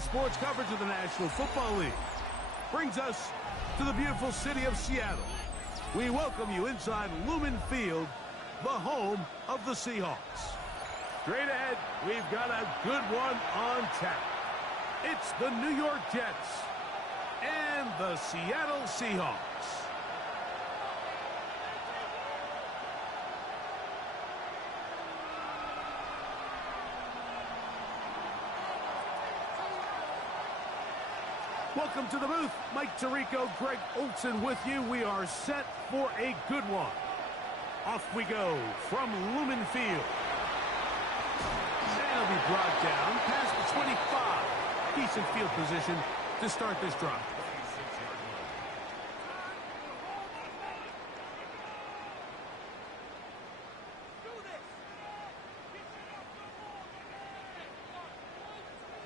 Today's sports coverage of the National Football League brings us to the beautiful city of Seattle. We welcome you inside Lumen Field, the home of the Seahawks. Straight ahead, we've got a good one on tap. It's the New York Jets and the Seattle Seahawks. Welcome to the booth. Mike Tirico, Greg Olson with you. We are set for a good one. Off we go from Lumen Field. That'll be brought down past the 25. Decent field position to start this drive.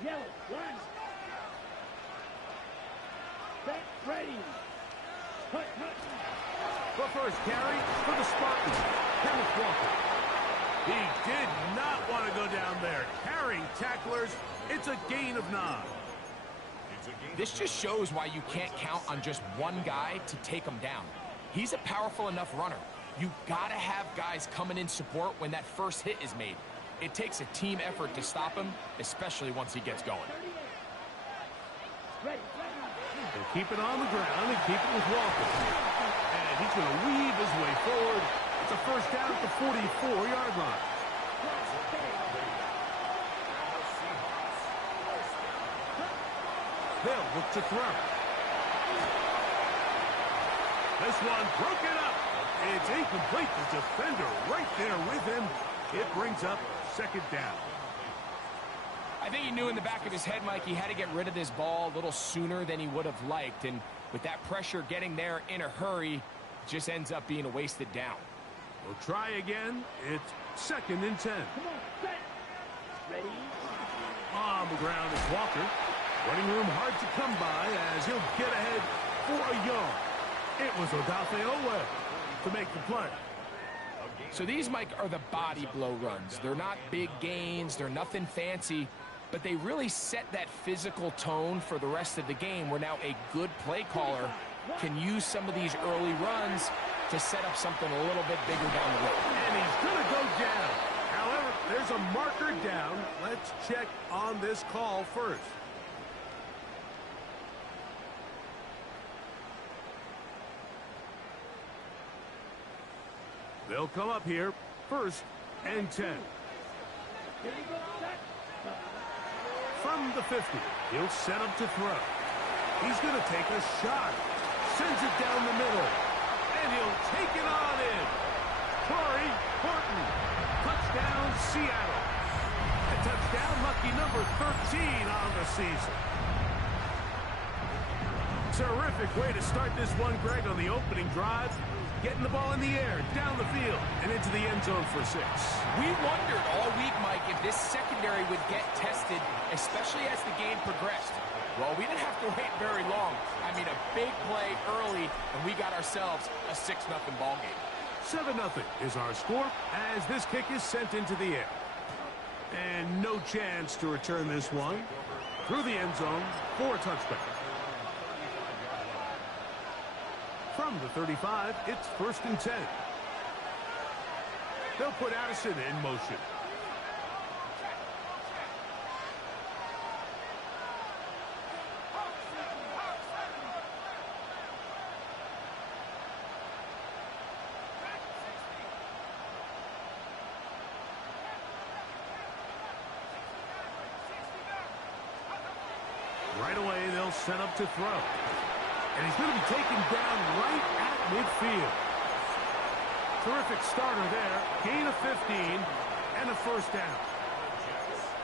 Yellow, line. Set, ready. Hut. The first carry for the Spartans, Kenneth Walker. He did not want to go down there. Carrying tacklers, it's a gain of 9. This just shows why you can't count on just one guy to take him down. He's a powerful enough runner. You gotta have guys coming in support when that first hit is made. It takes a team effort to stop him, especially once he gets going. They'll keep it on the ground and keep it with Walker. And he's going to weave his way forward. It's a first down at the 44-yard line. They'll look to throw. This one broken up. It's incomplete. The defender right there with him. It brings up second down. I think he knew in the back of his head, Mike, he had to get rid of this ball a little sooner than he would have liked. And with that pressure getting there in a hurry, it just ends up being a wasted down. We'll try again. It's 2nd and 10. Come on, set. Ready. On the ground is Walker. Running room hard to come by as he'll get ahead for a yard. It was Odafe Owe to make the play. So these, Mike, are the body blow runs. They're not big gains. They're nothing fancy. But they really set that physical tone for the rest of the game where now a good play caller can use some of these early runs to set up something a little bit bigger down the road. And he's going to go down. However, there's a marker down. Let's check on this call first. They'll come up here, 1st and 10. From the 50, he'll set up to throw. He's going to take a shot. Sends it down the middle. And he'll take it on in. Corey Horton. Touchdown, Seattle. A touchdown, lucky number 13 on the season. Terrific way to start this one, Greg, on the opening drive. Getting the ball in the air, down the field, and into the end zone for 6. We wondered all week, Mike, if this secondary would get tested, especially as the game progressed. Well, we didn't have to wait very long. I mean, a big play early, and we got ourselves a 6-0 ball game. 7-0 is our score as this kick is sent into the air. And no chance to return this one through the end zone for a touchback. From the 35, it's 1st and 10. They'll put Addison in motion. Right away, they'll set up to throw. And he's going to be taken down right at midfield. Terrific starter there. Gain of 15 and a first down.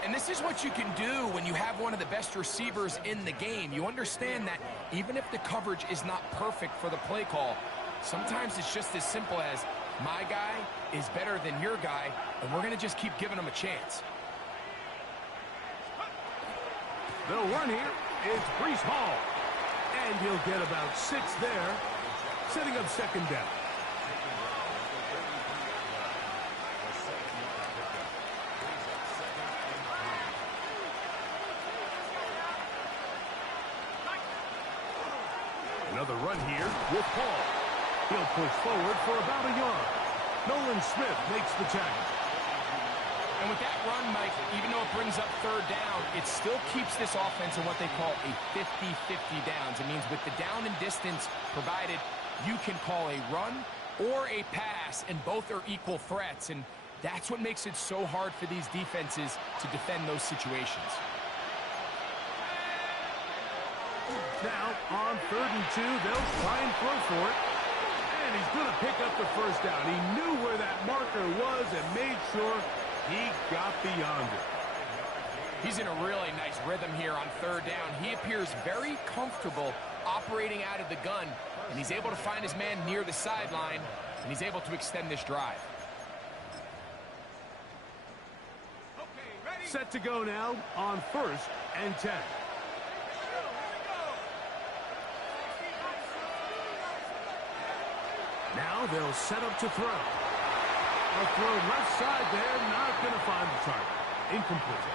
And this is what you can do when you have one of the best receivers in the game. You understand that even if the coverage is not perfect for the play call, sometimes it's just as simple as my guy is better than your guy, and we're going to just keep giving him a chance. They'll run here. It's Breece Hall. And he'll get about 6 there, setting up 2nd down. the run here with Paul. He'll push forward for about a yard. Nolan Smith makes the tackle. And with that run, Mike, even though it brings up third down, it still keeps this offense in what they call a 50-50 downs. It means with the down and distance provided, you can call a run or a pass, and both are equal threats. And that's what makes it so hard for these defenses to defend those situations. Now, on 3rd and 2, they'll try and throw for it. And he's going to pick up the first down. He knew where that marker was and made sure he got beyond it. He's in a really nice rhythm here on 3rd down. He appears very comfortable operating out of the gun, and he's able to find his man near the sideline, and he's able to extend this drive. Set to go now on 1st and 10. Now they'll set up to throw. A throw left side there, not going to find the target. Incomplete.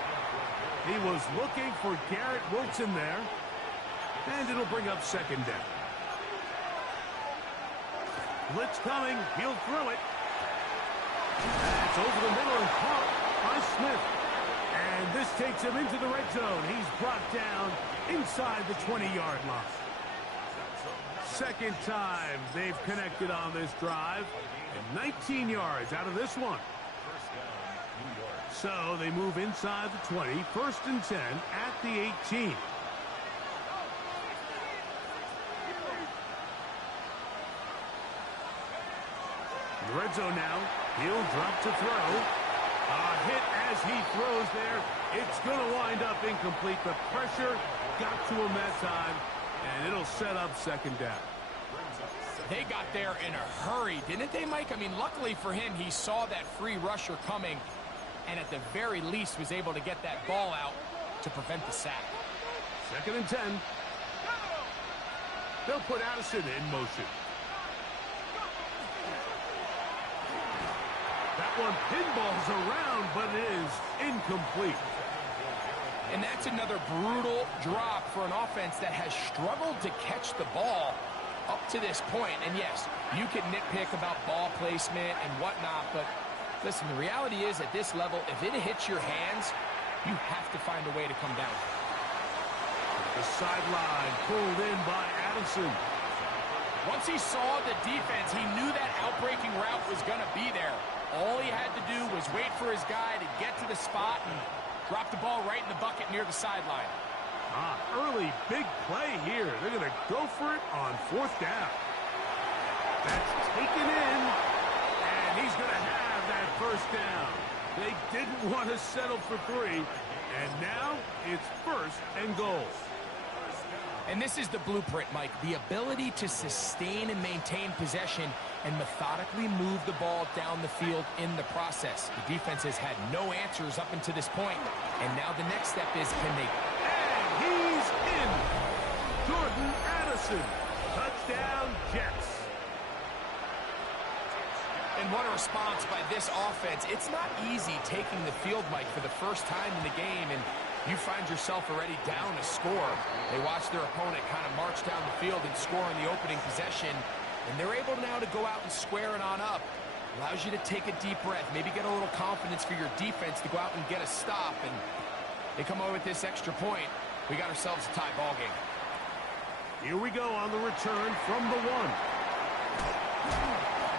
He was looking for Garrett Wilson there, and it'll bring up 2nd down. Blitz coming, he'll throw it. That's over the middle and caught by Smith. And this takes him into the red zone. He's brought down inside the 20-yard line. 2nd time they've connected on this drive, and 19 yards out of this one. So they move inside the 20, 1st and 10 at the 18. In the red zone now, he'll drop to throw. A hit as he throws there. It's going to wind up incomplete. The pressure got to him that time, and it'll set up 2nd down. They got there in a hurry, didn't they, Mike? I mean, luckily for him, he saw that free rusher coming, and at the very least was able to get that ball out to prevent the sack. 2nd and 10. They'll put Addison in motion. That one pinballs around, but it is incomplete. And that's another brutal drop for an offense that has struggled to catch the ball up to this point. And yes, you can nitpick about ball placement and whatnot, but listen, the reality is at this level, if it hits your hands, you have to find a way to come down. The sideline pulled in by Addison. Once he saw the defense, he knew that outbreaking route was going to be there. All he had to do was wait for his guy to get to the spot and drop the ball right in the bucket near the sideline. Early big play here. They're going to go for it on 4th down. That's taken in, and he's going to have that 1st down. They didn't want to settle for 3, and now it's 1st and goal. And this is the blueprint, Mike. The ability to sustain and maintain possession and methodically move the ball down the field in the process. The defense has had no answers up until this point, and now the next step is, can they... And he's in! Jordan Addison. Touchdown, Jets. And what a response by this offense. It's not easy taking the field, Mike, for the first time in the game, and you find yourself already down a score. They watch their opponent kind of march down the field and score in the opening possession, and they're able now to go out and square it on up. Allows you to take a deep breath, maybe get a little confidence for your defense to go out and get a stop, and they come away with this extra point. We got ourselves a tie ball game. Here we go on the return from the 1.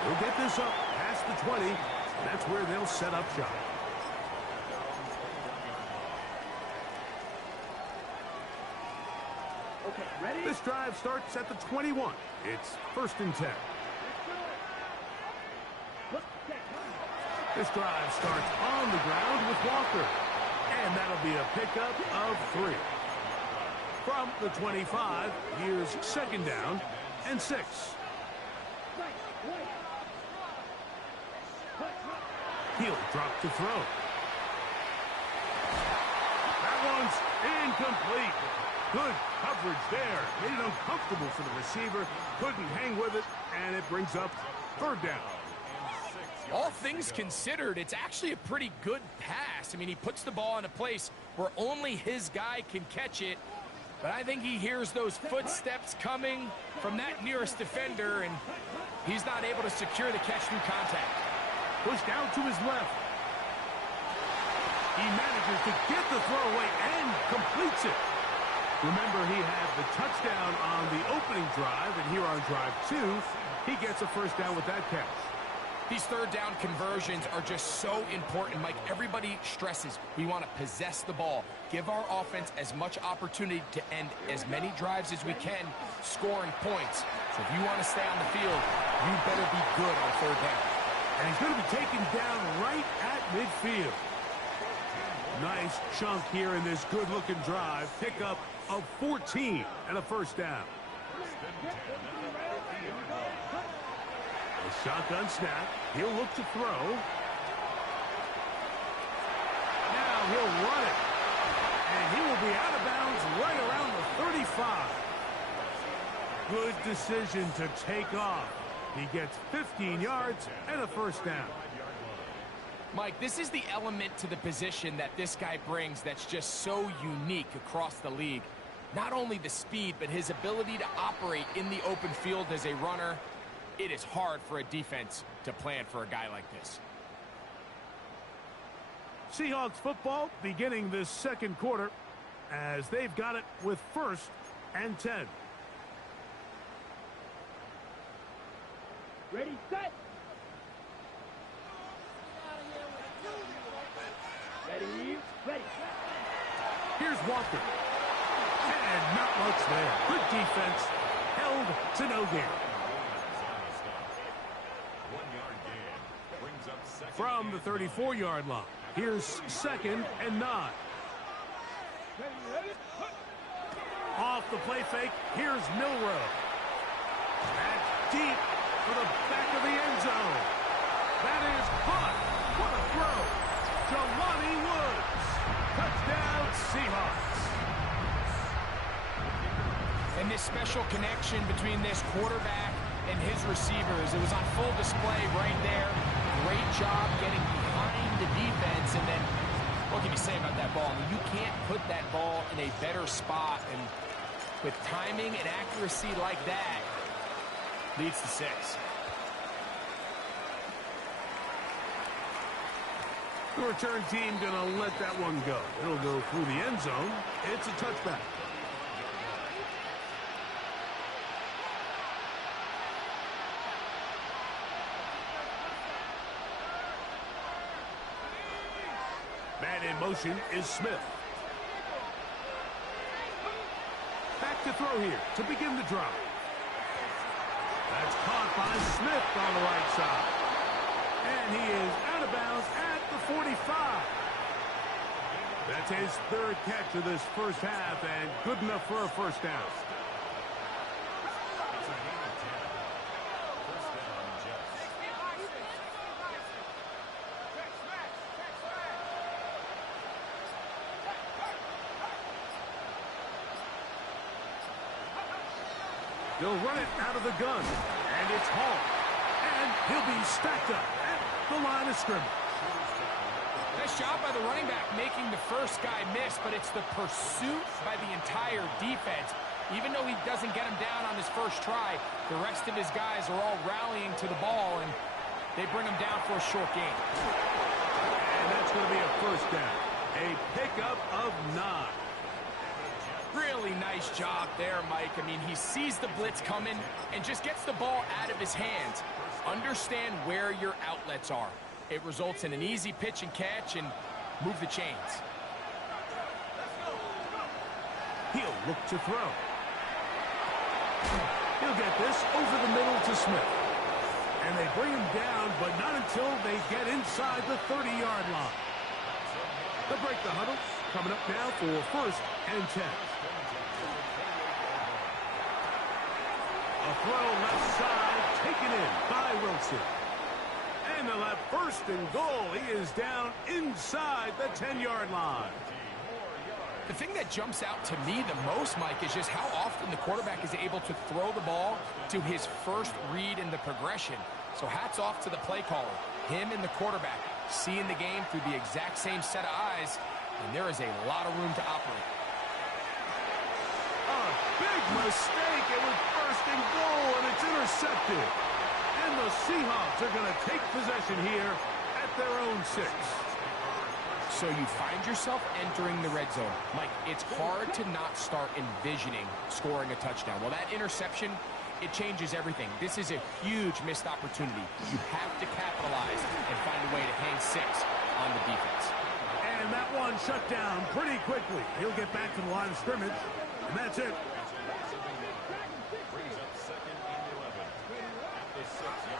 We'll get this up past the 20. That's where they'll set up shop. Okay, ready? This drive starts at the 21. It's 1st and 10. This drive starts on the ground with Walker. And that'll be a pickup of 3. From the 25, here's 2nd down and 6. He'll drop to throw. That one's incomplete. Good coverage there. Made it uncomfortable for the receiver. Couldn't hang with it, and it brings up 3rd down. All things considered, it's actually a pretty good pass. I mean, he puts the ball in a place where only his guy can catch it. But I think he hears those footsteps coming from that nearest defender, and he's not able to secure the catch through contact. Pushed out to his left. He manages to get the throw away and completes it. Remember, he had the touchdown on the opening drive, and here on drive 2, he gets a first down with that catch. These third down conversions are just so important, Mike. Everybody stresses we want to possess the ball, give our offense as much opportunity to end as many drives as we can, scoring points. So if you want to stay on the field, you better be good on third down. And he's going to be taken down right at midfield. Nice chunk here in this good-looking drive. Pickup of 14 and a first down. A shotgun snap. He'll look to throw. Now he'll run it. And he will be out of bounds right around the 35. Good decision to take off. He gets 15 yards and a first down. Mike, this is the element to the position that this guy brings that's just so unique across the league. Not only the speed, but his ability to operate in the open field as a runner. It is hard for a defense to plan for a guy like this. Seahawks football beginning this second quarter as they've got it with 1st and 10. Ready, set. Ready. Here's Walker. And not much there. Good defense. Held to no gain. From the 34-yard line. Here's 2nd and 9. Off the play fake. Here's Milrow. That's deep for the back of the end zone. That is caught. What a throw. Jelani Woods. Touchdown, Seahawks. And this special connection between this quarterback and his receivers, it was on full display right there. Great job getting behind the defense. And then, what can you say about that ball? I mean, you can't put that ball in a better spot. And with timing and accuracy like that, leads to 6. The return team going to let that one go. It'll go through the end zone. It's a touchback. Man in motion is Smith. Back to throw here to begin the drive. That's caught by Smith on the right side. And he is out of bounds at the 45. That's his 3rd catch of this first half and good enough for a first down. They'll run it out of the gun, and it's Hall. And he'll be stacked up at the line of scrimmage. Nice job by the running back making the first guy miss, but it's the pursuit by the entire defense. Even though he doesn't get him down on his first try, the rest of his guys are all rallying to the ball, and they bring him down for a short gain. And that's going to be a first down. A pickup of 9. Really nice job there, Mike. I mean, he sees the blitz coming and just gets the ball out of his hands. Understand where your outlets are. It results in an easy pitch and catch and move the chains. He'll look to throw. He'll get this over the middle to Smith. And they bring him down, but not until they get inside the 30-yard line. They'll break the huddle. Coming up now for 1st and 10. A throw left side, taken in by Wilson. And they'll have 1st and goal. He is down inside the 10-yard line. The thing that jumps out to me the most, Mike, is just how often the quarterback is able to throw the ball to his first read in the progression. So hats off to the play caller. Him and the quarterback seeing the game through the exact same set of eyes, and there is a lot of room to operate. Big mistake. It was first and goal, and it's intercepted. And the Seahawks are going to take possession here at their own 6. So you find yourself entering the red zone. Mike, it's hard to not start envisioning scoring a touchdown. Well, that interception, it changes everything. This is a huge missed opportunity. You have to capitalize and find a way to hang 6 on the defense. And that one shut down pretty quickly. He'll get back to the line of scrimmage, and that's it.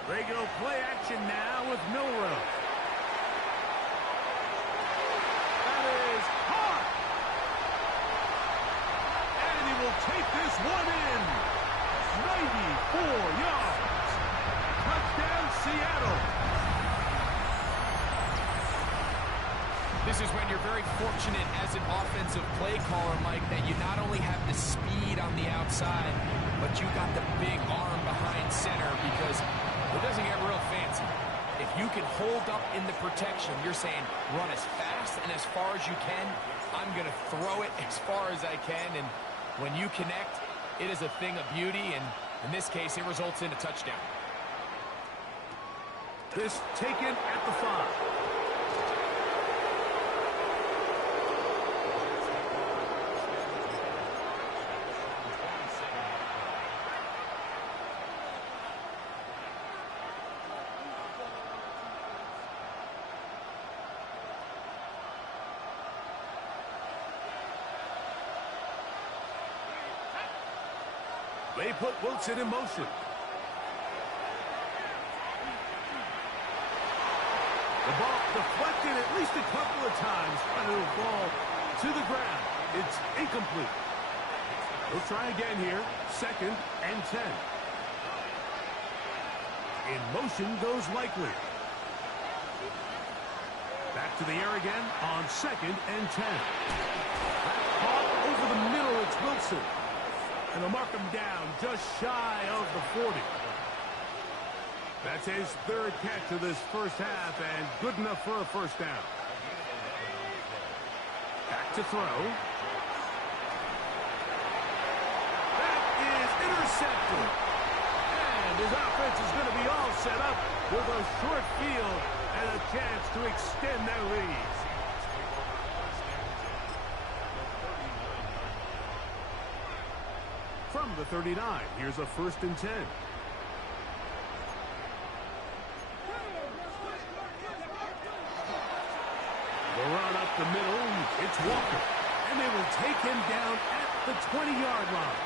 They go play action now with Milrow. That is hard. And he will take this one in. 94 yards. Touchdown, Seattle. This is when you're very fortunate as an offensive play caller, Mike, that you not only have the speed on the outside, but you got the big arm behind center, because it doesn't get real fancy. If you can hold up in the protection, you're saying run as fast and as far as you can. I'm going to throw it as far as I can, and when you connect, it is a thing of beauty, and in this case, it results in a touchdown. This taken at the 5. They put Wilson in motion. The ball deflected at least a couple of times, but it'll fall to the ground. It's incomplete. We'll try again here. 2nd and 10. In motion goes Likely. Back to the air again on 2nd and 10. That caught over the middle. It's Wilson. And they'll mark him down just shy of the 40. That's his 3rd catch of this first half, and good enough for a first down. Back to throw. That is intercepted. And his offense is going to be all set up with a short field and a chance to extend their lead. From the 39, here's a 1st and 10. The run up the middle, it's Walker. And they will take him down at the 20-yard line.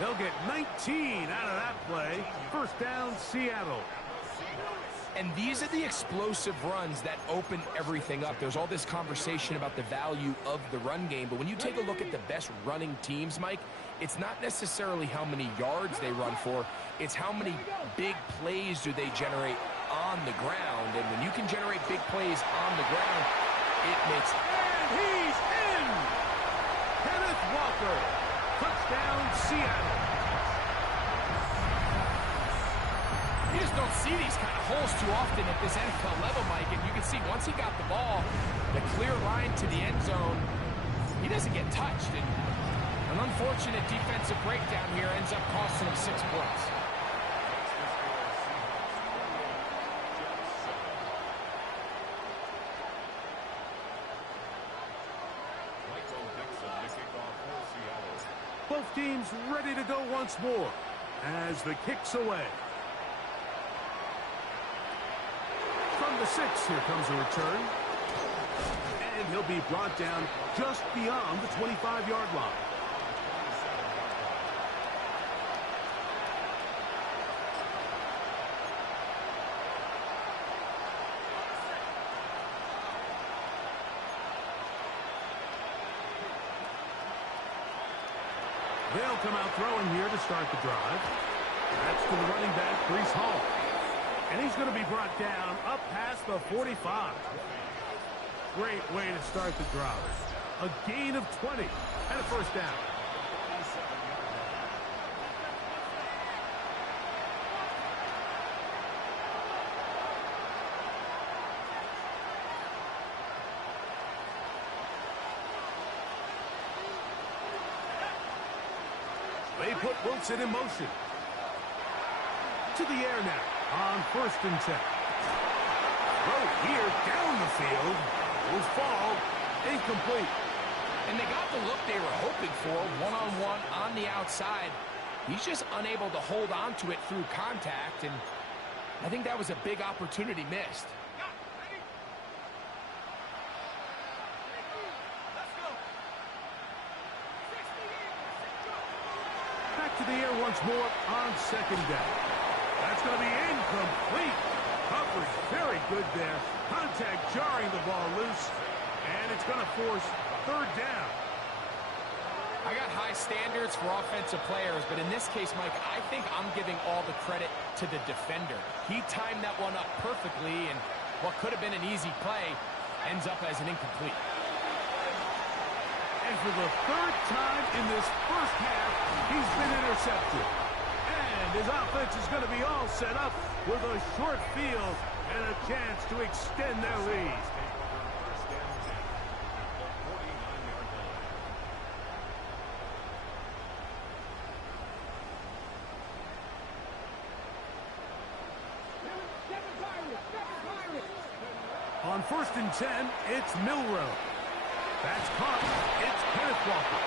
They'll get 19 out of that play. First down, Seattle. And these are the explosive runs that open everything up. There's all this conversation about the value of the run game, but when you take a look at the best running teams, Mike, it's not necessarily how many yards they run for, it's how many big plays do they generate on the ground. And when you can generate big plays on the ground, it makes... And he's in! Kenneth Walker. Touchdown, Seattle. You just don't see these kind of holes too often at this NFL level, Mike. And you can see once he got the ball, the clear line to the end zone, he doesn't get touched. And an unfortunate defensive breakdown here ends up costing him 6 points. Both teams ready to go once more as the kick's away. From the 6, here comes a return. And he'll be brought down just beyond the 25-yard line. They'll come out throwing here to start the drive. That's to the running back, Breece Hall. And he's going to be brought down up past the 45. Great way to start the drive. A gain of 20 and a first down. put Wilson in motion. To the air now on 1st and 10. Throw here down the field. Will fall incomplete. And they got the look they were hoping for, one-on-one on the outside. He's just unable to hold on to it through contact, and I think that was a big opportunity missed. Back to the air once more on 2nd down. That's going to be incomplete. Coverage very good there. Contact jarring the ball loose, and it's going to force 3rd down. I got high standards for offensive players, but in this case, Mike, I think I'm giving all the credit to the defender. He timed that one up perfectly, and what could have been an easy play ends up as an incomplete. And for the 3rd time in this first half, he's been intercepted. And his offense is going to be all set up with a short field and a chance to extend their lead. On 1st and 10, it's Milroe. That's caught. It's Kenneth Walker.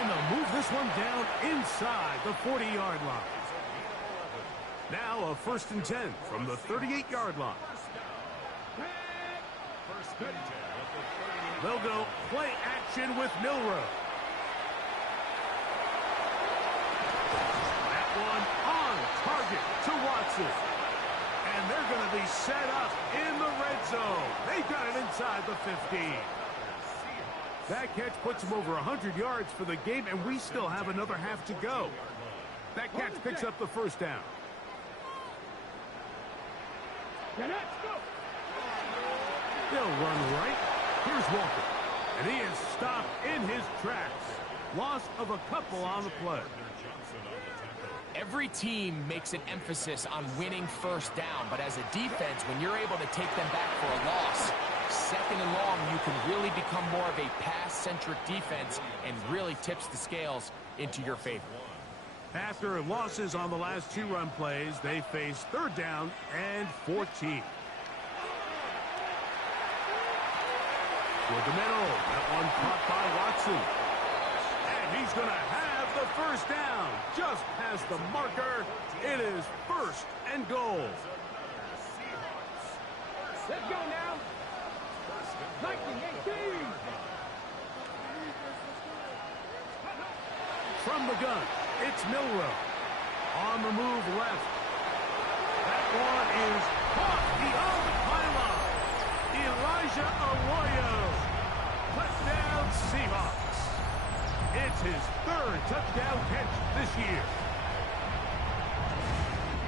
And they'll move this one down inside the 40-yard line. Now a 1st and 10 from the 38-yard line. They'll go play action with Milroe. That one on target to Watson. And they're going to be set up in the red zone. They got it inside the 15. That catch puts them over 100 yards for the game, and we still have another half to go. That catch picks up the 1st down. They'll run right. Here's Walker. And he is stopped in his tracks. Loss of a couple on the play. Every team makes an emphasis on winning 1st down, but as a defense, when you're able to take them back for a loss, 2nd and long, you can really become more of a pass-centric defense and really tips the scales into your favor. After losses on the last 2 run plays, they face 3rd down and 14. With the middle, that one caught by Watson. And he's going to have the 1st down. Just past the marker, it is 1st and goal. Let's go now. 1918. From the gun, it's Milroe. On the move left. That one is caught beyond the pylon. Elijah Arroyo. Touchdown Seahawks. It's his 3rd touchdown catch this year.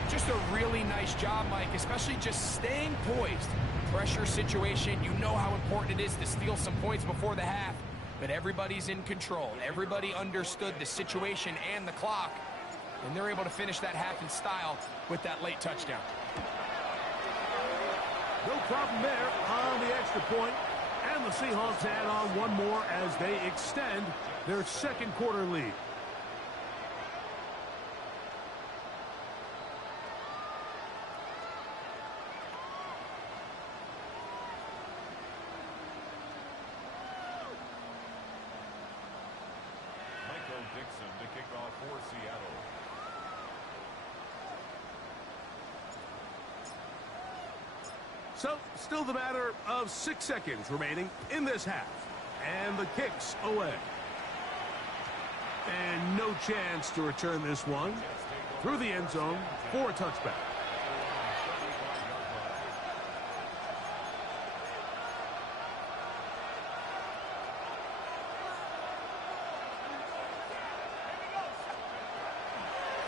Just a really nice job, Mike, especially just staying poised. Pressure situation, you know how important it is to steal some points before the half, but everybody's in control. Everybody understood the situation and the clock, and they're able to finish that half in style with that late touchdown. No problem there on the extra point, and the Seahawks add on one more as they extend their 2nd quarter lead. To kick off for Seattle. So, still the matter of 6 seconds remaining in this half. And the kick's away. And no chance to return this one through the end zone for a touchback.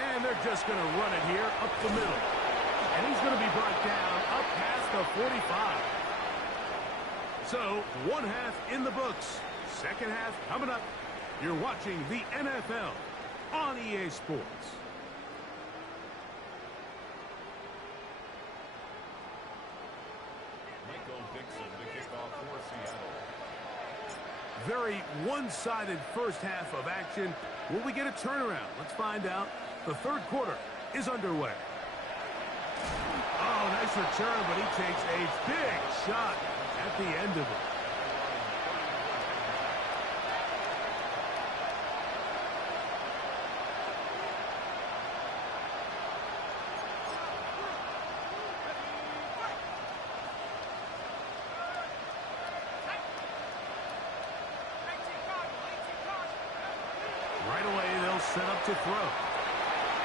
And they're just going to run it here up the middle. And he's going to be brought down up past the 45. So, 1 half in the books. 2nd half coming up. You're watching the NFL on EA Sports. Very one-sided first half of action. Will we get a turnaround? Let's find out. The third quarter is underway. Oh, nice return, but he takes a big shot at the end of it. Right away, they'll set up to throw.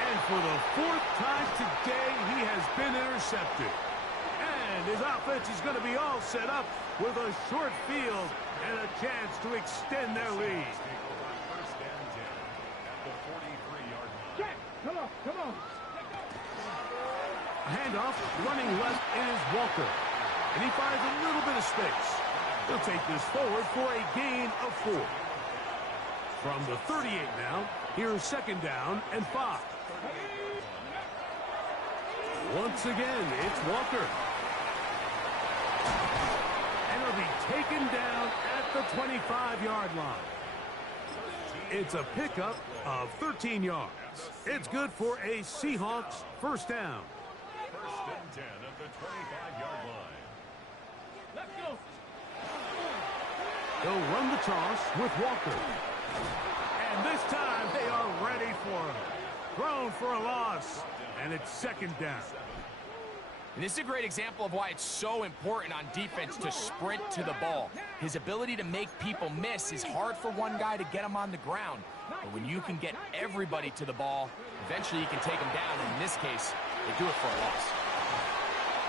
And for the fourth time today, he has been intercepted. And his offense is going to be all set up with a short field and a chance to extend their lead. First and 10 at the 43-yard line. Jack, come on, come on. A handoff, running left is Walker. And he finds a little bit of space. He'll take this forward for a gain of 4. From the 38 now, here's second down and 5. Once again, it's Walker. And he'll be taken down at the 25-yard line. It's a pickup of 13 yards. It's good for a Seahawks first down. First and 10 at the 25-yard line. Let's go. They'll run the toss with Walker. And this time they are ready for him. Thrown for a loss. And it's second down. And this is a great example of why it's so important on defense to sprint to the ball. His ability to make people miss is hard for one guy to get him on the ground. But when you can get everybody to the ball, eventually you can take them down. And in this case, they do it for a loss.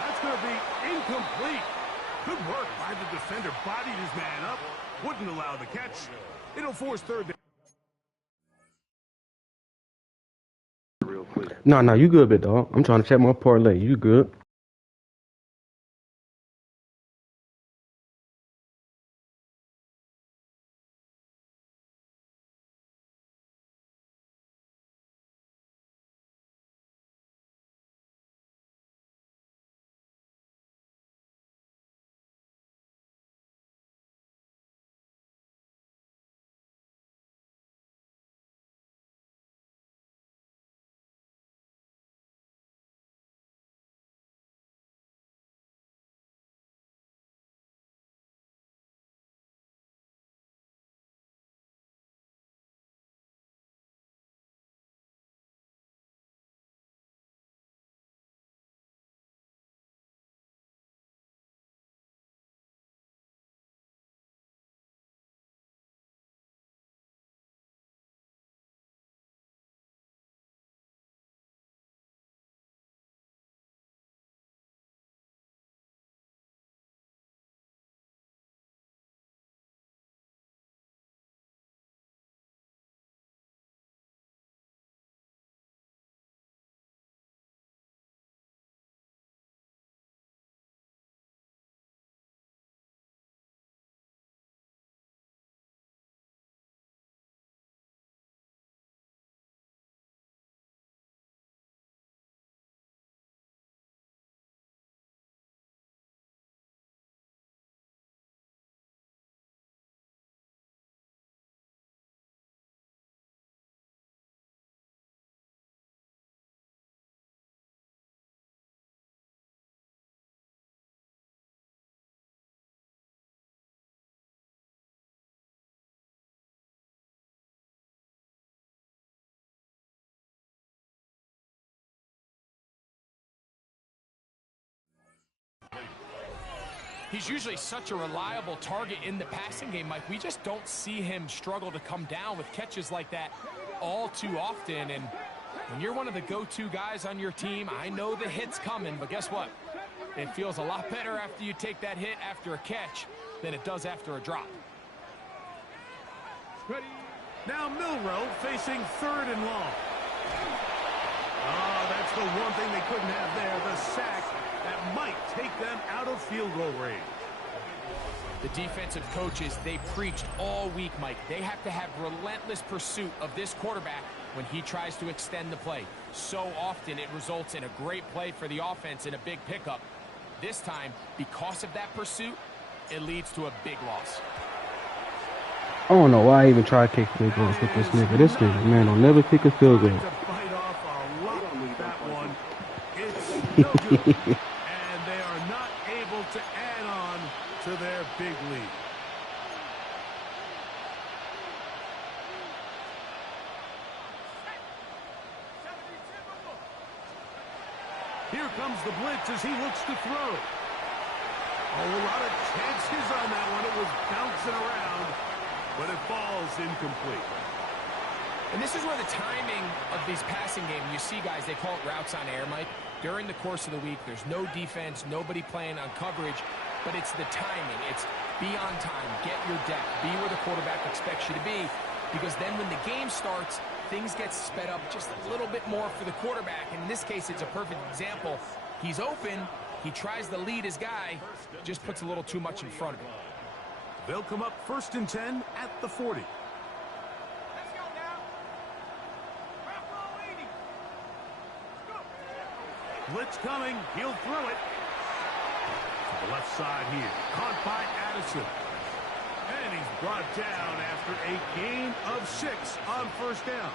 That's going to be incomplete. Good work by the defender. Bodied his man up. Wouldn't allow the catch. It'll force third down. No, you good, big dog. I'm trying to check my parlay. You good? He's usually such a reliable target in the passing game, Mike. We just don't see him struggle to come down with catches like that all too often. And when you're one of the go-to guys on your team, I know the hit's coming, but guess what? It feels a lot better after you take that hit after a catch than it does after a drop. Now Milroe facing third and long. Oh, that's the one thing they couldn't have there, the sack that might take them out of field goal range. The defensive coaches, they preached all week, Mike. They have to have relentless pursuit of this quarterback when he tries to extend the play. So often it results in a great play for the offense and a big pickup. This time, because of that pursuit, it leads to a big loss. I don't know why I even try to kick field goals with this nigga. This nigga, man, don't never kick a field goal. To bite off a lot with that one. It's no good. And they are not able to add on to their big lead. Here comes the blitz as he looks to throw. Oh, a lot of chances on that one. It was bouncing around, but it falls incomplete. And this is where the timing of these passing games, you see guys, they call it routes on air, Mike. During the course of the week, there's no defense, nobody playing on coverage, but it's the timing. It's be on time, get your depth, be where the quarterback expects you to be, because then when the game starts, things get sped up just a little bit more for the quarterback. And in this case, it's a perfect example. He's open, he tries to lead his guy, just puts a little too much in front of him. They'll come up 1st and 10 at the 40. Blitz coming. He'll throw it. To the left side here. Caught by Addison. And he's brought down after a gain of 6 on 1st down.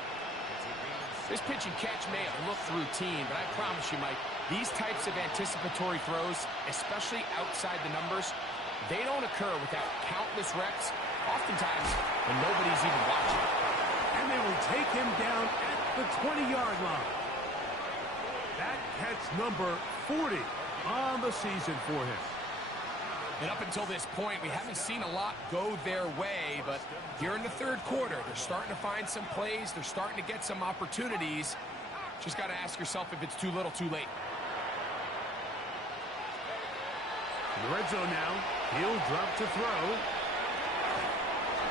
This pitch and catch may have looked routine, but I promise you, Mike, these types of anticipatory throws, especially outside the numbers, they don't occur without countless reps, oftentimes when nobody's even watching. And they will take him down at the 20-yard line. That catch number 40 on the season for him. And up until this point, we haven't seen a lot go their way, but here in the 3rd quarter, they're starting to find some plays. They're starting to get some opportunities. Just got to ask yourself if it's too little, too late. In the red zone now, he'll drop to throw.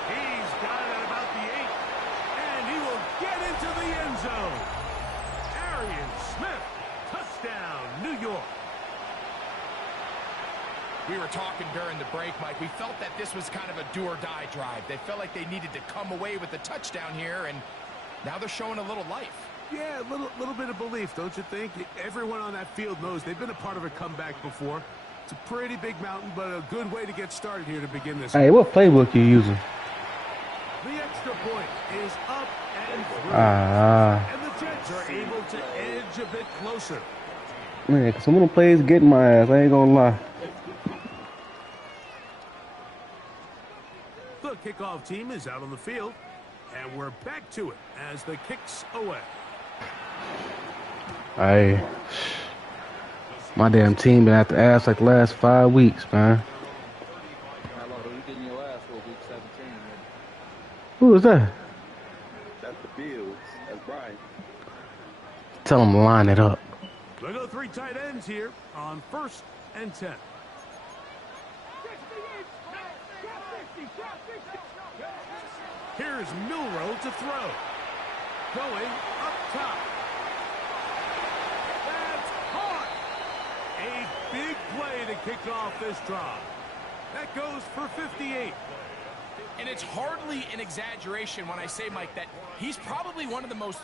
He's got it at about the 8, and he will get into the end zone. Arian Smith, touchdown, New York. We were talking during the break, Mike. We felt that this was kind of a do-or-die drive. They felt like they needed to come away with a touchdown here, and now they're showing a little life. Yeah, a little bit of belief, don't you think? Everyone on that field knows they've been a part of a comeback before. It's a pretty big mountain, but a good way to get started here to begin this. Hey, what playbook you using? The extra point is up and through. And the Jets are able to edge a bit closer. Man, some of them plays getting my ass. I ain't gonna lie. The kickoff team is out on the field, and we're back to it as the kick's away. Hey, my damn team been at the ass like the last 5 weeks, man. Who is that? That's the Bills. That's Brian. Tell them to line it up. We'll go 3 tight ends here on 1st and 10. Here's Milroe to throw. Going up top. That's caught. A big play to kick off this drive. That goes for 58. And it's hardly an exaggeration when I say, Mike, that he's probably one of the most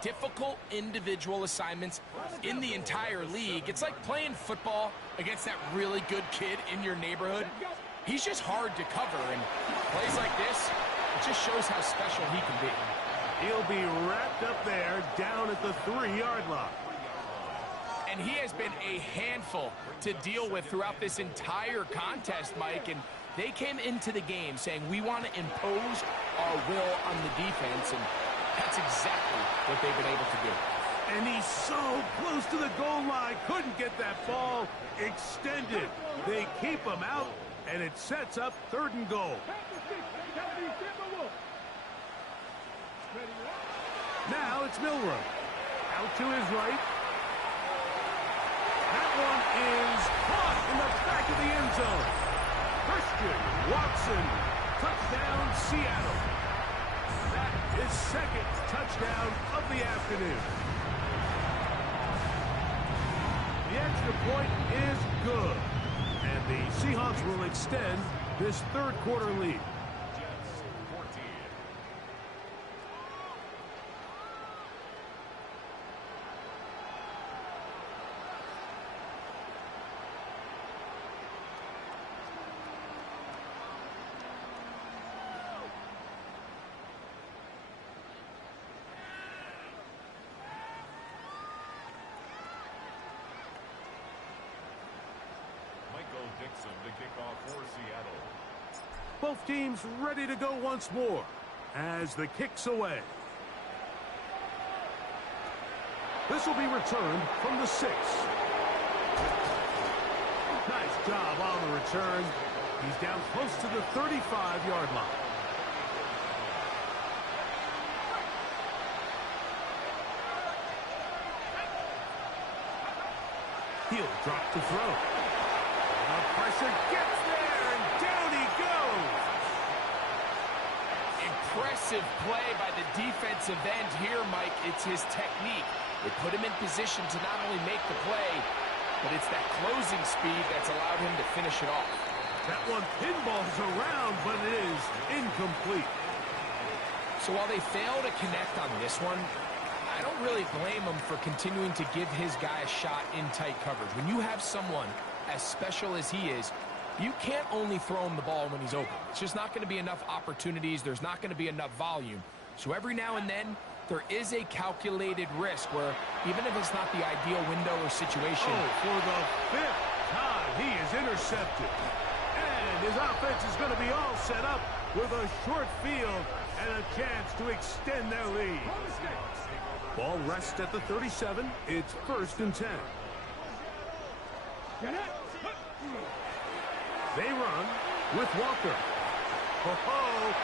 difficult individual assignments in the entire league. It's like playing football against that really good kid in your neighborhood. He's just hard to cover, and plays like this, it just shows how special he can be. He'll be wrapped up there down at the 3-yard line. And he has been a handful to deal with throughout this entire contest, Mike, and they came into the game saying, we want to impose our will on the defense, and that's exactly what they've been able to do. And he's so close to the goal line, couldn't get that ball extended. They keep him out, and it sets up 3rd and goal. Now it's Milroe. Out to his right. That one is caught in the back of the end zone. Christian Watson, touchdown Seattle. That is 2nd touchdown of the afternoon. The extra point is good. And the Seahawks will extend this 3rd quarter lead. Mixon to kick off for Seattle. Both teams ready to go once more as the kick's away. This will be returned from the 6. Nice job on the return. He's down close to the 35-yard line. He'll drop to throw. The pressure gets there, and down he goes. Impressive play by the defensive end here, Mike. It's his technique. They put him in position to not only make the play, but it's that closing speed that's allowed him to finish it off. That one pinballs around, but it is incomplete. So while they fail to connect on this one, I don't really blame him for continuing to give his guy a shot in tight coverage. When you have someone as special as he is, you can't only throw him the ball when he's open. It's just not going to be enough opportunities. There's not going to be enough volume. So every now and then, there is a calculated risk where even if it's not the ideal window or situation. Oh, for the 5th time, he is intercepted. And his offense is going to be all set up with a short field and a chance to extend their lead. Ball rests at the 37. It's 1st and 10. They run with Walker. Oh,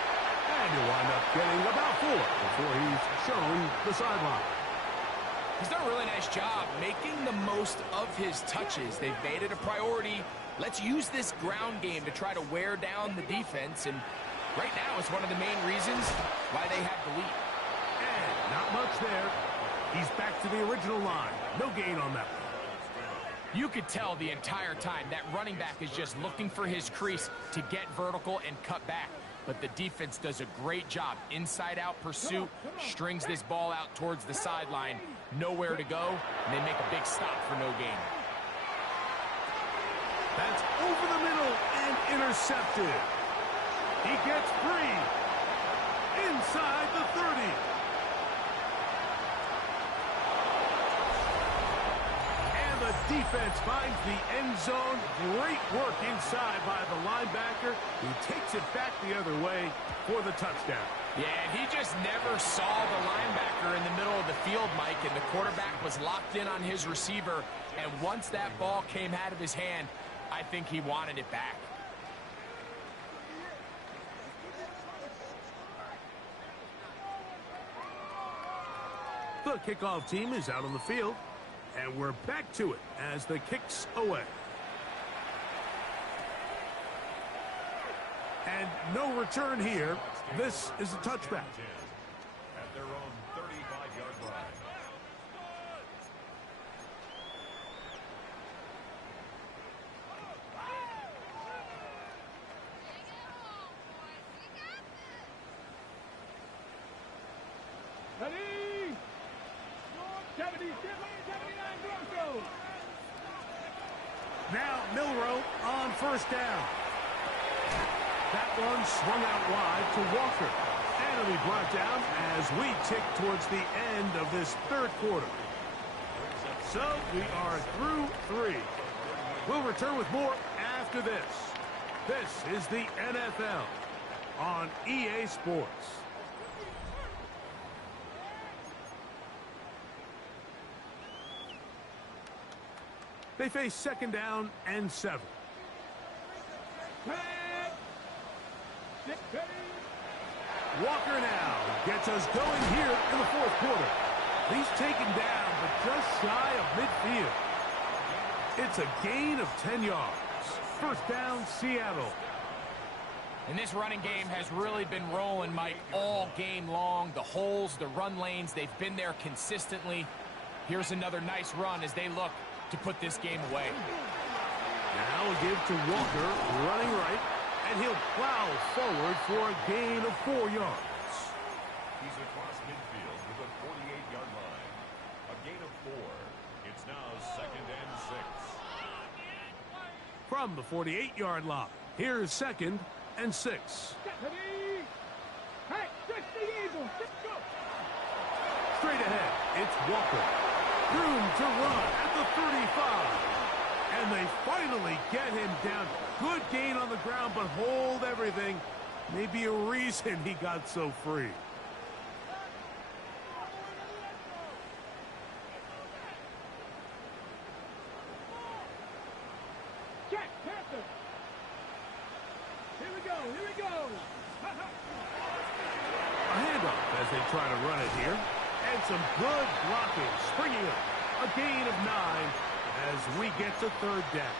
and he'll wind up getting about 4 before he's shown the sideline. He's done a really nice job making the most of his touches. They've made it a priority. Let's use this ground game to try to wear down the defense, and right now it's one of the main reasons why they have the lead. And not much there. He's back to the original line. No gain on that one. You could tell the entire time that running back is just looking for his crease to get vertical and cut back. But the defense does a great job. Inside-out pursuit, strings this ball out towards the sideline. Nowhere to go, and they make a big stop for no gain. That's over the middle and intercepted. He gets free inside the 30. And the defense finds the end zone. Great work inside by the linebacker, who takes it back the other way for the touchdown. Yeah, and he just never saw the linebacker in the middle of the field, Mike, and the quarterback was locked in on his receiver. And once that ball came out of his hand, I think he wanted it back. The kickoff team is out on the field, and we're back to it as the kick's away. And no return here. This is a touchback. At their own 35-yard line. Ready? 79 Broncos. Now Milrow on 1st down. That one swung out wide to Walker. And it'll be brought down as we tick towards the end of this 3rd quarter. So we are through 3. We'll return with more after this. This is the NFL on EA Sports. They face 2nd down and 7. Walker now gets us going here in the 4th quarter. He's taken down, but just shy of midfield. It's a gain of 10 yards. 1st down, Seattle. And this running game has really been rolling, Mike, all game long. The holes, the run lanes, they've been there consistently. Here's another nice run as they look to put this game away. Now a give to Walker, running right, and he'll plow forward for a gain of 4 yards. He's across midfield with a 48-yard line. A gain of 4. It's now 2nd and 6. From the 48-yard line, here's 2nd and 6. Hey, just the Eagles. Let's go. Straight ahead, it's Walker. Room to run at the 35. And they finally finally get him down. Good gain on the ground, but hold everything. Maybe a reason he got so free. Check, Panther. Here we go, here we go. A handoff as they try to run it here. And some good blocking, springing up. A gain of 9 as we get to third down.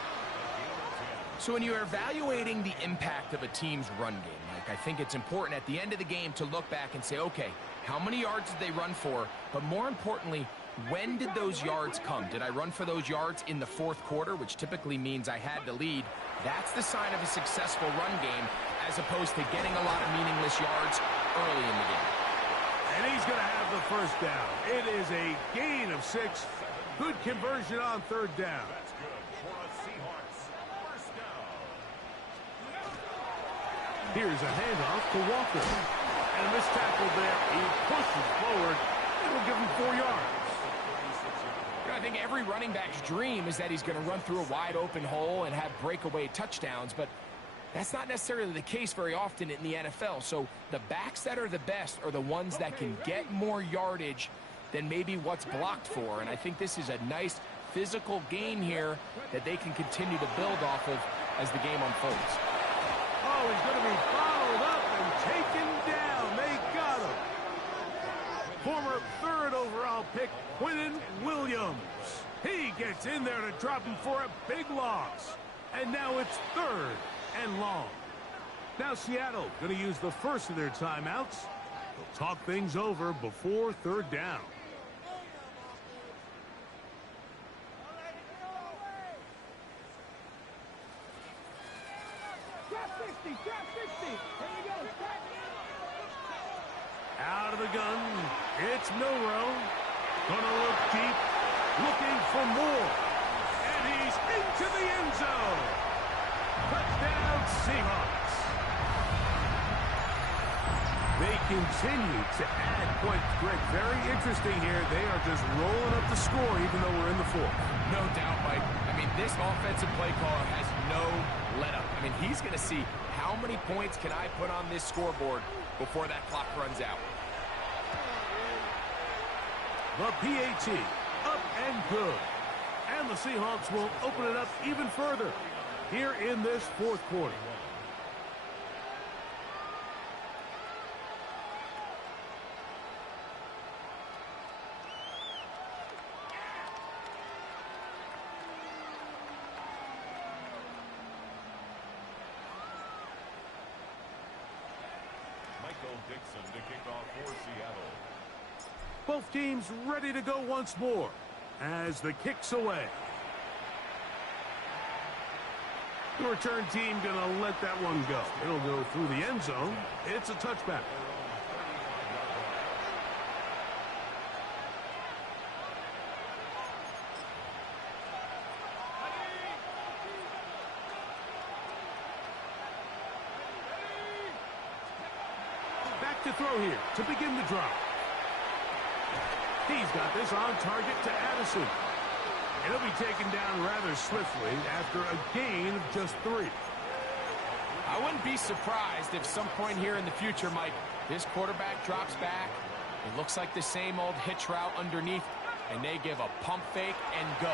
So when you're evaluating the impact of a team's run game, Mike, I think it's important at the end of the game to look back and say, okay, how many yards did they run for? But more importantly, when did those yards come? Did I run for those yards in the fourth quarter, which typically means I had to lead? That's the sign of a successful run game, as opposed to getting a lot of meaningless yards early in the game. And he's going to have the first down. It is a gain of 6. Good conversion on third down. That's good for a Seahawks first down. Here's a handoff to Walker. And this tackle there, he pushes forward. It'll give him 4 yards. You know, I think every running back's dream is that he's going to run through a wide open hole and have breakaway touchdowns, but that's not necessarily the case very often in the NFL. So the backs that are the best are the ones that can get more yardage than maybe what's blocked for. And I think this is a nice physical gain here that they can continue to build off of as the game unfolds. Oh, he's going to be followed up and taken down. They got him. Former third overall pick, Quinnen Williams. He gets in there to drop him for a big loss. And now it's third and long. Now Seattle going to use the first of their timeouts. They'll talk things over before third down. Trap 50. Here we go. Out of the gun, it's Milrow. Gonna look deep, looking for more. And he's into the end zone. Touchdown, Seahawks. They continue to add points. Greg, very interesting here. They are just rolling up the score even though we're in the fourth. No doubt, Mike. I mean, this offensive play caller has no let-up. I mean, he's going to see how many points can I put on this scoreboard before that clock runs out. The PAT, up and good. And the Seahawks will open it up even further here in this fourth quarter. Dixon to kick off for Seattle. Both teams ready to go once more as the kick's away. The return team gonna let that one go. It'll go through the end zone. It's a touchback. To throw here to begin the drive. He's got this on target to Addison. It'll be taken down rather swiftly after a gain of just 3. I wouldn't be surprised if some point here in the future, Mike, this quarterback drops back. It looks like the same old hitch route underneath, and they give a pump fake and go.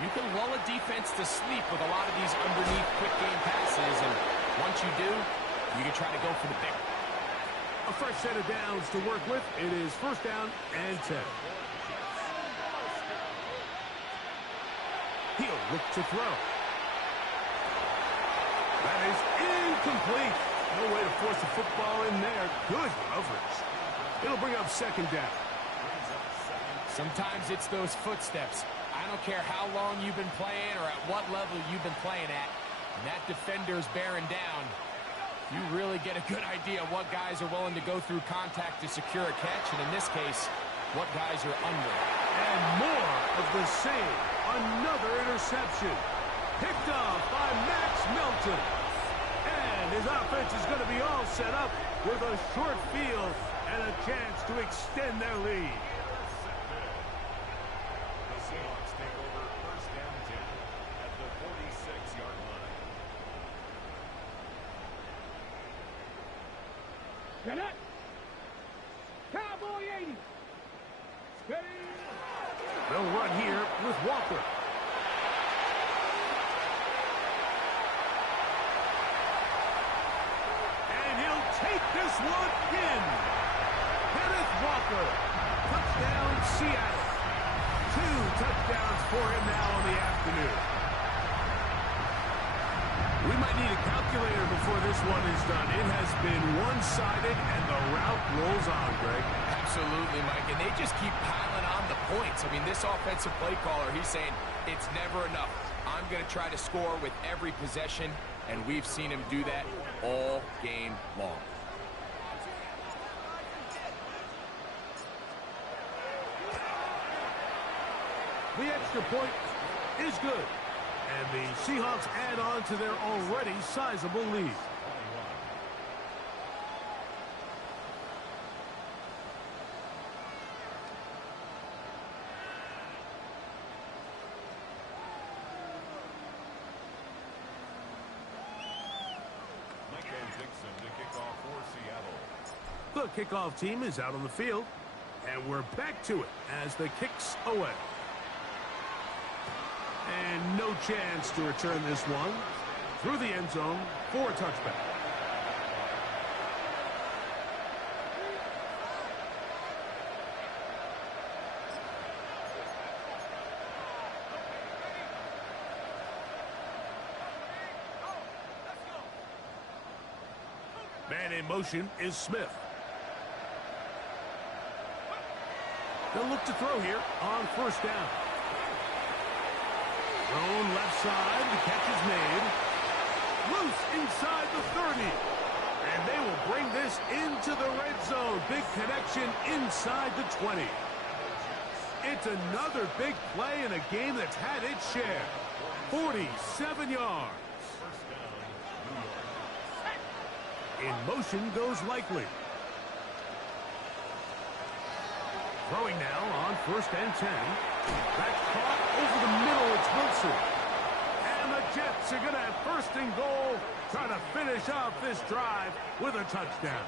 You can lull a defense to sleep with a lot of these underneath quick game passes, and once you do, you can try to go for the big one. A fresh set of downs to work with. It is first down and 10. He'll look to throw. That is incomplete. No way to force the football in there. Good coverage. It'll bring up second down. Sometimes it's those footsteps. I don't care how long you've been playing or at what level you've been playing at. When that defender's bearing down, you really get a good idea of what guys are willing to go through contact to secure a catch, and in this case, what guys are under. And more of the same. Another interception. Picked off by Max Melton. And his offense is going to be all set up with a short field and a chance to extend their lead. The Seahawks take over first and 10 at the 46 Cadet. Cowboy 80. Steady. They'll run here with Walker. And he'll take this one in. Kenneth Walker. Touchdown, Seattle. 2 touchdowns for him now in the afternoon. We might need a calculator before this one is done. It has been one-sided, and the route rolls on, Greg. Absolutely, Mike, and they just keep piling on the points. I mean, this offensive play caller, he's saying it's never enough. I'm going to try to score with every possession, and we've seen him do that all game long. The extra point is good. And the Seahawks add on to their already sizable lead. The kickoff team is out on the field. And we're back to it as the kick's away. And no chance to return this one through the end zone for a touchback. Man in motion is Smith. They'll look to throw here on first down. Thrown left side, the catch is made. Loose inside the 30. And they will bring this into the red zone. Big connection inside the 20. It's another big play in a game that's had its share. 47 yards. In motion goes Likely. Throwing now on first and 10. That's caught over the middle. It's Wilson. And the Jets are going to have first and goal, trying to finish off this drive with a touchdown.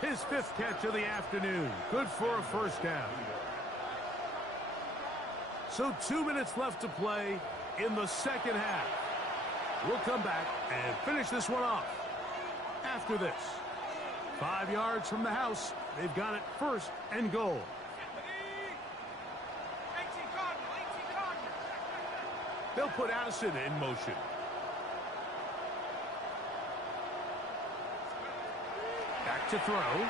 His 5th catch of the afternoon. Good for a first down. So 2 minutes left to play in the second half. We'll come back and finish this one off after this. 5 yards from the house. They've got it first and goal. They'll put Addison in motion. Back to throw.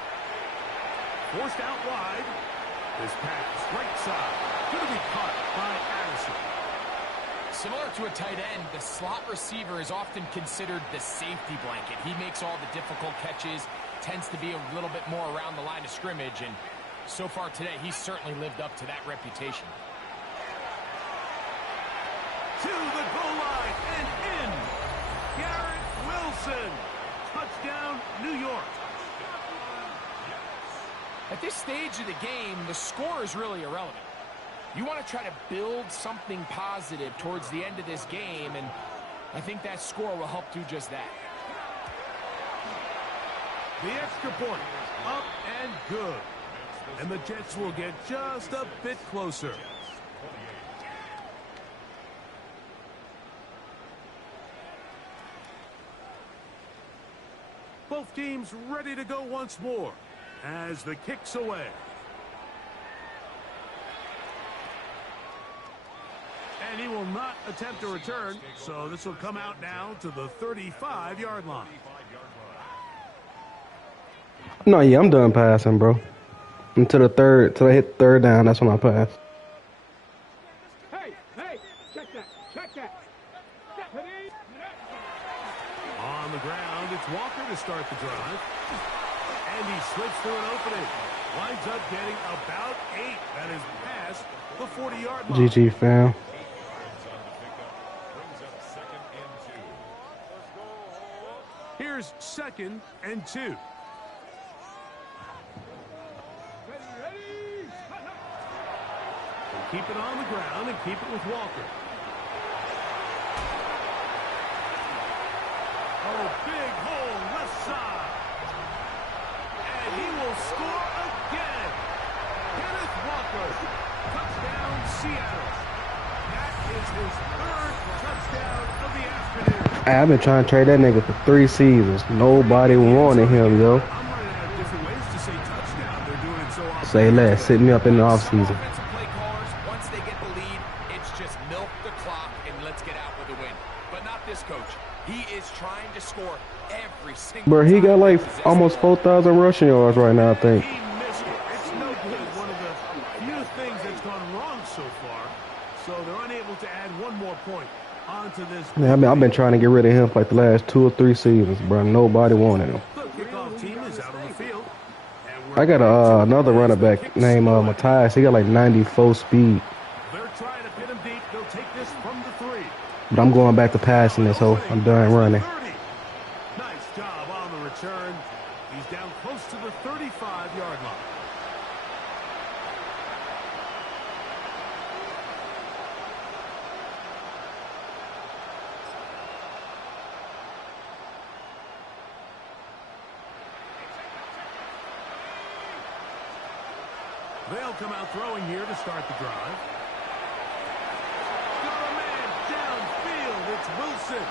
Forced out wide. This pass right side. Going to be caught by Addison. Similar to a tight end, the slot receiver is often considered the safety blanket. He makes all the difficult catches, tends to be a little bit more around the line of scrimmage, and so far today, he's certainly lived up to that reputation. To the goal line and in. Garrett Wilson. Touchdown, New York. At this stage of the game, the score is really irrelevant. You want to try to build something positive towards the end of this game, and I think that score will help do just that. The extra point, up and good. And the Jets will get just a bit closer. Both teams ready to go once more as the kick's away. And he will not attempt a return, so this will come out now to the 35-yard line. No, yeah, I'm done passing, bro. Until I hit third down, that's when I pass. Hey, check that. On the ground, it's Walker to start the drive. And he slips through an opening. Winds up getting about 8. That is past the 40-yard line. GG, fam. Here's 2nd and 2. Keep it on the ground and keep it with Walker. Oh, big hole left side. score again. Kenneth Walker, touchdown Seattle. That is his third touchdown of the afternoon. Hey, I've been trying to trade that nigga for 3 seasons. Nobody wanted him, yo. I'm running out of different ways to say touchdown. They're doing it so often. Say less. Sit me up in the offseason. Offensive play callers, once they get the lead, it's just milk the clock and let's get out with a win. But not this coach. He is trying to score every single Bro, he got like time. almost 4,000 rushing yards right now, I think. He missed it. It's no good. One of the few things that's gone wrong so far. So they're unable to add one more point onto this. Yeah, I mean, I've been trying to get rid of him for like the last 2 or 3 seasons, bro. Nobody wanted him. The kickoff team is out on the field. I got another running back named Matthias. He got like 94 speed. They're trying to pin him deep. They'll take this from the 3. But I'm going back to passing this whole. I'm done running. 30. Nice job on the return. He's down close to the 35-yard line. They'll come out throwing here to start the drive. Got a man downfield. It's Wilson.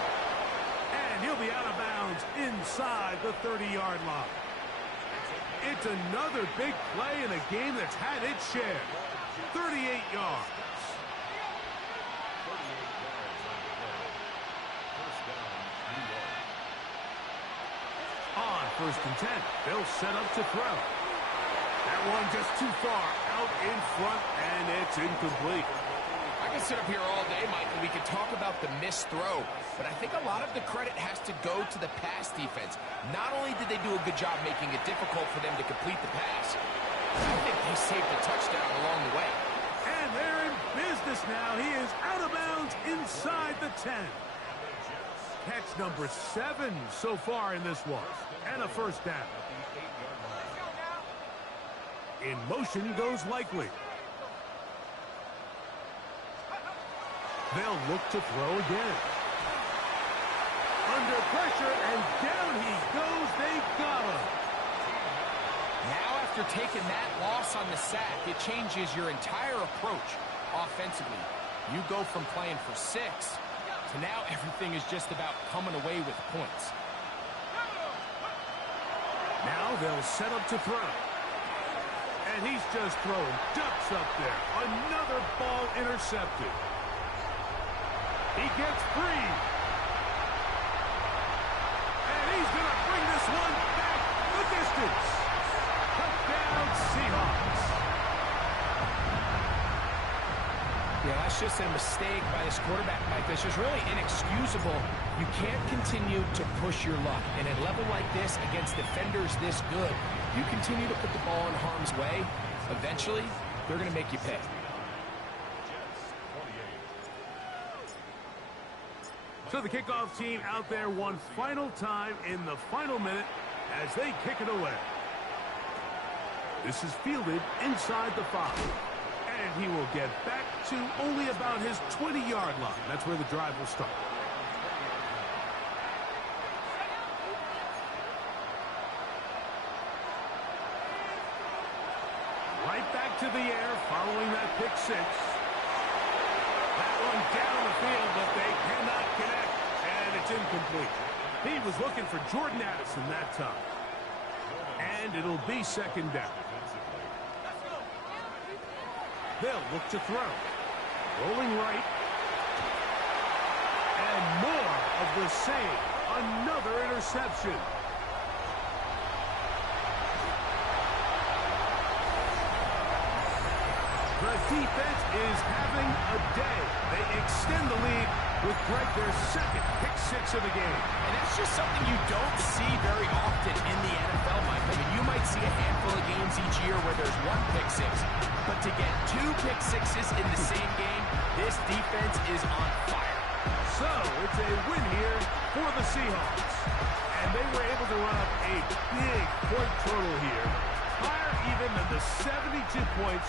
And he'll be out of bounds inside the 30-yard line. It's another big play in a game that's had its share. 38 yards. On 1st and 10, they'll set up to throw. That one just too far out in front, and it's incomplete. I can sit up here all day, Mike, and we can talk about the missed throw, but I think a lot of the credit has to go to the pass defense. Not only did they do a good job making it difficult for them to complete the pass, I think they saved the touchdown along the way. And they're in business now. He is out of bounds inside the 10. Catch number 7 so far in this one, and a first down. In motion goes Likely. They'll look to throw again. Under pressure, and down he goes. They got him. Now, after taking that loss on the sack, it changes your entire approach offensively. You go from playing for 6 to now everything is just about coming away with points. Now they'll set up to throw. And he's just throwing ducks up there. Another ball intercepted. He gets free. And he's going to bring this one back the distance. Touchdown Seahawks. Yeah, that's just a mistake by this quarterback, Mike. That's just really inexcusable. You can't continue to push your luck. And at a level like this, against defenders this good, you continue to put the ball in harm's way, eventually, they're going to make you pay. So the kickoff team out there one final time in the final minute as they kick it away. This is fielded inside the 5. And he will get back to only about his 20-yard line. That's where the drive will start. Right back to the air following that pick 6. That one down the field, but they cannot connect, and it's incomplete. He was looking for Jordan Addison that time. And it'll be 2nd down. They'll look to throw. Rolling right. And more of the same. Another interception. The defense is having a day. They extend the lead with their 2nd pick 6 of the game. And that's just something you don't see very often in the NFL, Mike. I mean, you might see a handful of games each year where there's 1 pick 6. But to get 2 pick 6s in the same game, this defense is on fire. So it's a win here for the Seahawks. And they were able to run up a big point total here. Higher even than the 72 points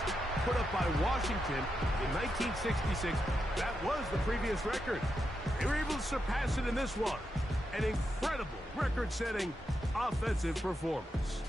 put up by Washington in 1966. That was the previous record. They were able to surpass it in this one. An incredible record-setting offensive performance.